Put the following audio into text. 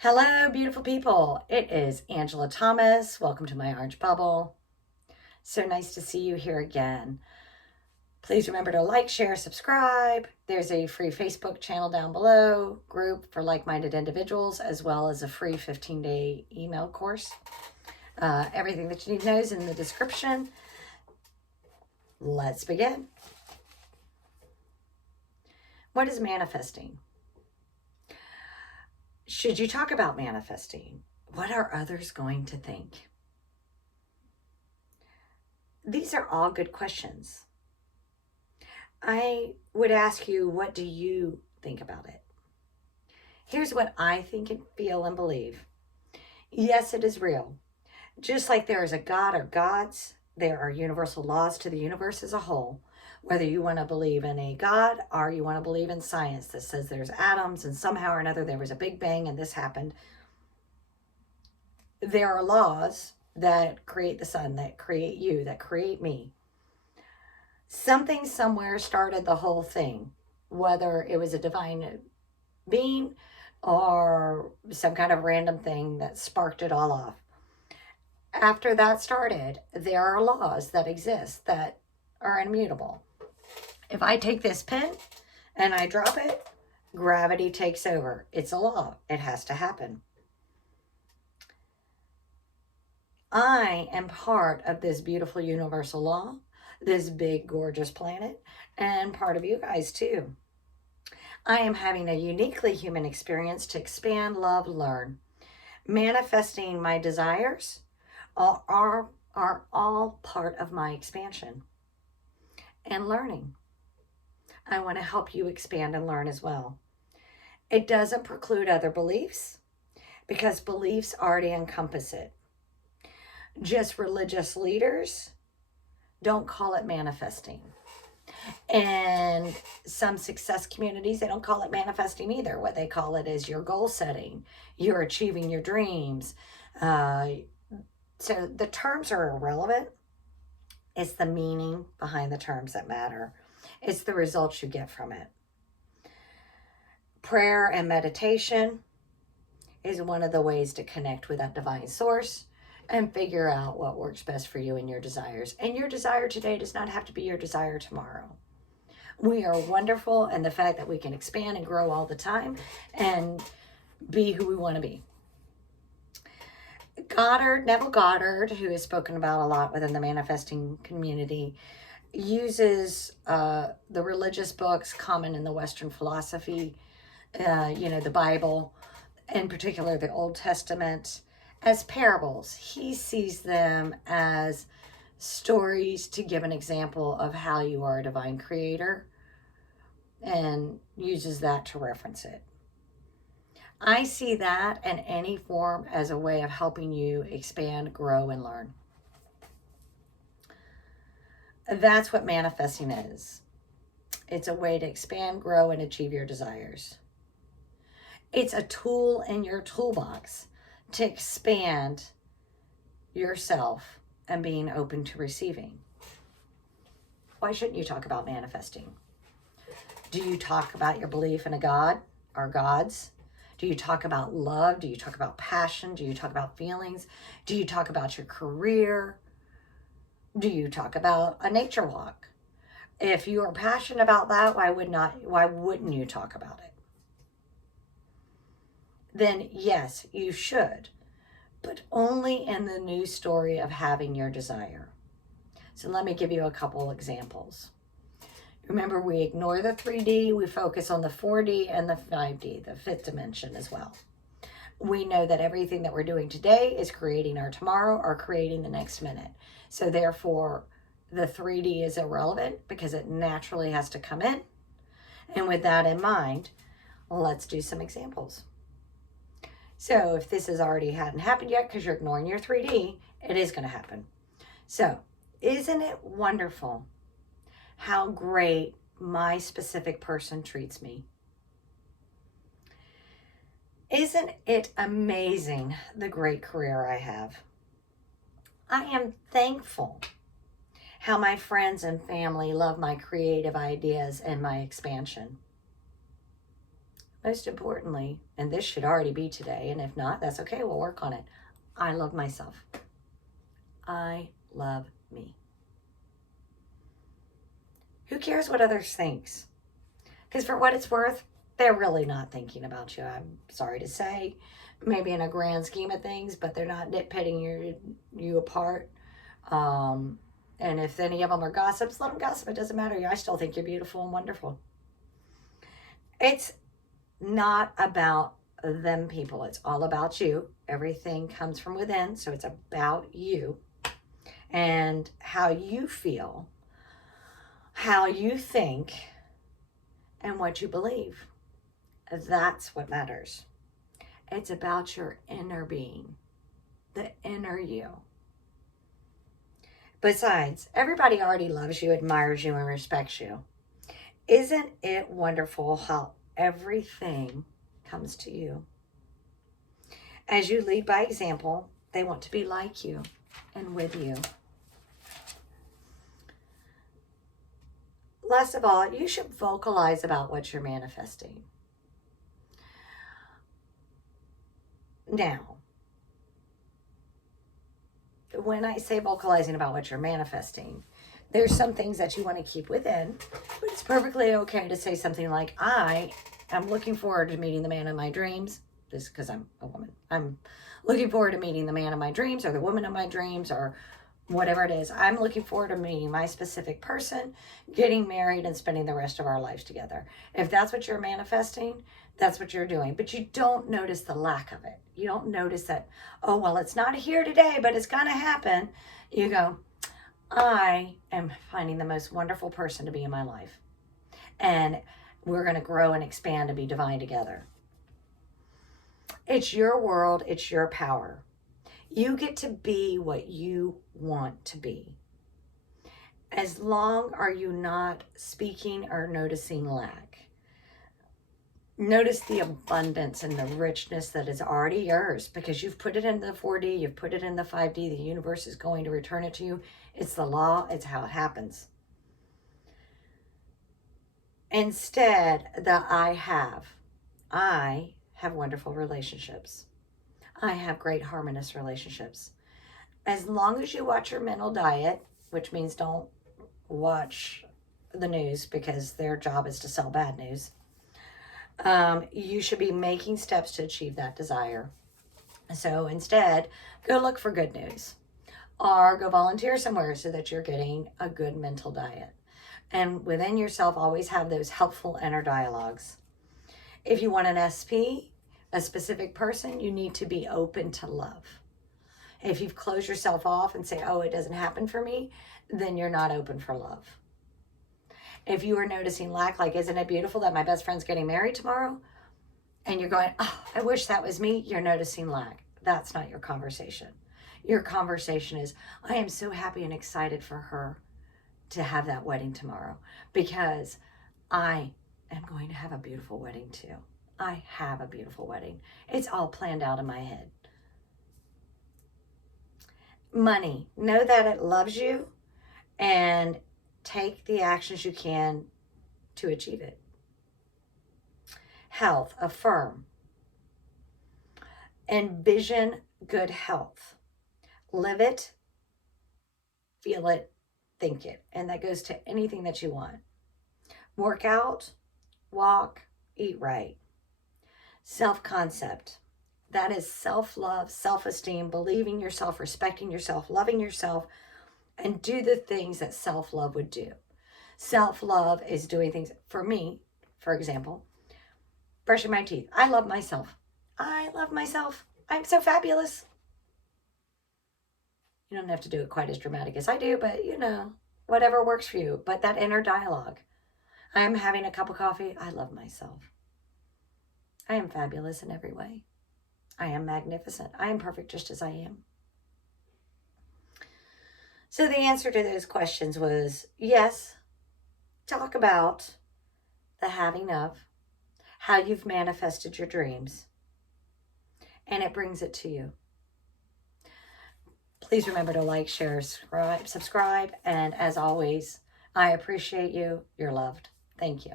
Hello, beautiful people. It is Angela Thomas. Welcome to my orange bubble. So nice to see you here again. Please remember to like, share, subscribe. There's a free Facebook channel down below, group for like-minded individuals, as well as a free 15-day email course. Everything that you need to know is in the description. Let's begin. What is manifesting? Should you talk about manifesting? What are others going to think? These are all good questions. I would ask you, what do you think about it? Here's what I think and feel and believe. Yes, it is real. Just like there is a God or gods, there are universal laws to the universe as a whole. Whether you want to believe in a God or you want to believe in science that says there's atoms and somehow or another there was a big bang and this happened, there are laws that create the sun, that create you, that create me. Something somewhere started the whole thing, whether it was a divine being or some kind of random thing that sparked it all off. After that started, there are laws that exist that are immutable. If I take this pen and I drop it, gravity takes over. It's a law. It has to happen. I am part of this beautiful universal law, this big, gorgeous planet, and part of you guys too. I am having a uniquely human experience to expand, love, learn. Manifesting my desires are all part of my expansion and learning. I want to help you expand and learn as well. It doesn't preclude other beliefs because beliefs already encompass it. Just religious leaders don't call it manifesting. And some success communities, they don't call it manifesting either. What they call it is your goal setting. You're achieving your dreams. So the terms are irrelevant. It's the meaning behind the terms that matter. It's the results you get from it. Prayer and meditation is one of the ways to connect with that divine source and figure out what works best for you and your desires. And your desire today does not have to be your desire tomorrow. We are wonderful, and the fact that we can expand and grow all the time and be who we want to be. Neville Goddard, who is spoken about a lot within the manifesting community, uses the religious books common in the Western philosophy, the Bible, in particular the Old Testament, as parables. He sees them as stories to give an example of how you are a divine creator and uses that to reference it. I see that in any form as a way of helping you expand, grow, and learn. That's what manifesting is. It's a way to expand, grow, and achieve your desires. It's a tool in your toolbox to expand yourself and being open to receiving. Why shouldn't you talk about manifesting? Do you talk about your belief in a God or gods? Do you talk about love? Do you talk about passion? Do you talk about feelings? Do you talk about your career? Do you talk about a nature walk? If you are passionate about that, why wouldn't you talk about it? Then yes, you should, but only in the new story of having your desire. So let me give you a couple examples. Remember, we ignore the 3D, we focus on the 4D and the 5D, the fifth dimension as well. We know that everything that we're doing today is creating our tomorrow or creating the next minute. So therefore, the 3D is irrelevant because it naturally has to come in. And with that in mind, let's do some examples. So if this hadn't happened yet because you're ignoring your 3D, it is going to happen. So isn't it wonderful how great my specific person treats me? Isn't it amazing the great career I have? I am thankful how my friends and family love my creative ideas and my expansion. most importantly, and this should already be today, and if not, that's okay, we'll work on it. I love myself. I love me. Who cares what others think? Because for what it's worth, they're really not thinking about you. I'm sorry to say, maybe in a grand scheme of things, but they're not nitpicking you apart. And if any of them are gossips, let them gossip. It doesn't matter. I still think you're beautiful and wonderful. It's not about them people. It's all about you. Everything comes from within. So it's about you and how you feel, how you think, and what you believe. That's what matters. It's about your inner being, the inner you. Besides, everybody already loves you, admires you, and respects you. Isn't it wonderful how everything comes to you? As you lead by example, they want to be like you and with you. Last of all, you should vocalize about what you're manifesting. Now, when I say vocalizing about what you're manifesting, there's some things that you want to keep within, but it's perfectly okay to say something like, I am looking forward to meeting the man of my dreams. This is because I'm a woman. I'm looking forward to meeting the man of my dreams or the woman of my dreams or whatever it is. I'm looking forward to meeting my specific person, getting married, and spending the rest of our lives together. If that's what you're manifesting, that's what you're doing. But you don't notice the lack of it. You don't notice that, oh, well, it's not here today, but it's going to happen. You go, I am finding the most wonderful person to be in my life. And we're going to grow and expand and be divine together. It's your world. It's your power. You get to be what you want to be. As long are you not speaking or noticing lack. Notice the abundance and the richness that is already yours because you've put it in the 4D, you've put it in the 5D, the universe is going to return it to you. It's the law, it's how it happens. Instead, the I have wonderful relationships. I have great harmonious relationships. As long as you watch your mental diet, which means don't watch the news because their job is to sell bad news, you should be making steps to achieve that desire. So instead, go look for good news or go volunteer somewhere so that you're getting a good mental diet. And within yourself, always have those helpful inner dialogues. If you want an SP, a specific person, you need to be open to love. If you've closed yourself off and say, oh, it doesn't happen for me, then you're not open for love. If you are noticing lack, like, isn't it beautiful that my best friend's getting married tomorrow? And you're going, oh, I wish that was me. You're noticing lack. That's not your conversation. Your conversation is, I am so happy and excited for her to have that wedding tomorrow because I am going to have a beautiful wedding too. I have a beautiful wedding. It's all planned out in my head. Money, know that it loves you and take the actions you can to achieve it. Health, affirm. Envision good health. Live it, feel it, think it. And that goes to anything that you want. Work out, walk, eat right. Self-concept. That is self-love, self-esteem, believing yourself, respecting yourself, loving yourself, and do the things that self-love would do. Self-love is doing things, for me, for example, brushing my teeth. I love myself. I love myself. I'm so fabulous. You don't have to do it quite as dramatic as I do, but whatever works for you. But that inner dialogue. I'm having a cup of coffee. I love myself. I am fabulous in every way. I am magnificent. I am perfect just as I am. So the answer to those questions was yes. Talk about the having of, how you've manifested your dreams, and it brings it to you. Please remember to like, share, subscribe, and as always, I appreciate you. You're loved. Thank you.